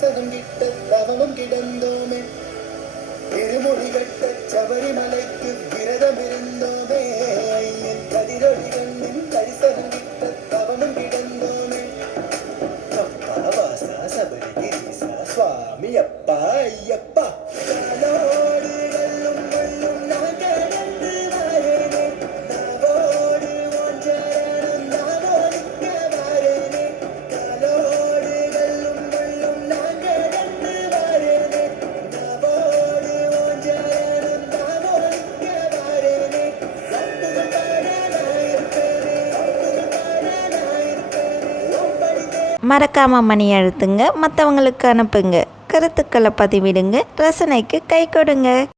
தரிசனம் கிட்ட தவமும் கிடந்தோமே திருமொழி கட்ட சபரிமலைக்கு விரதம் இருந்தோமே ஐயன் கதிரொளி கண்ணின் தரிசனம் கிட்ட தவமும் கிடந்தோமே அப்பா வாசா சபரிகிரீசா சுவாமி அப்பா ஐயப்பா காலோடு கல்லும் முள்ளும் நான் கடந்து வாரேனே நாவோடு உன் சரணம் நான் ஒலிக்க வாரேனே காலோடு கல்லும் முள்ளும் நான் கடந்து வாரேனே நாவோடு உன் சரணம் நான் ஒலிக்க வாரேனே சத்துகள் பாட நான் இருப்பேனே சத்துகள் பாட நான் இருப்பேனே ஒப்படித்தே. மறக்காம மணி அழுத்துங்க, மற்றவங்களுக்கு அனுப்புங்க, கருத்துக்களை பதிவிடுங்க, ரசனைக்கு கை கொடுங்க.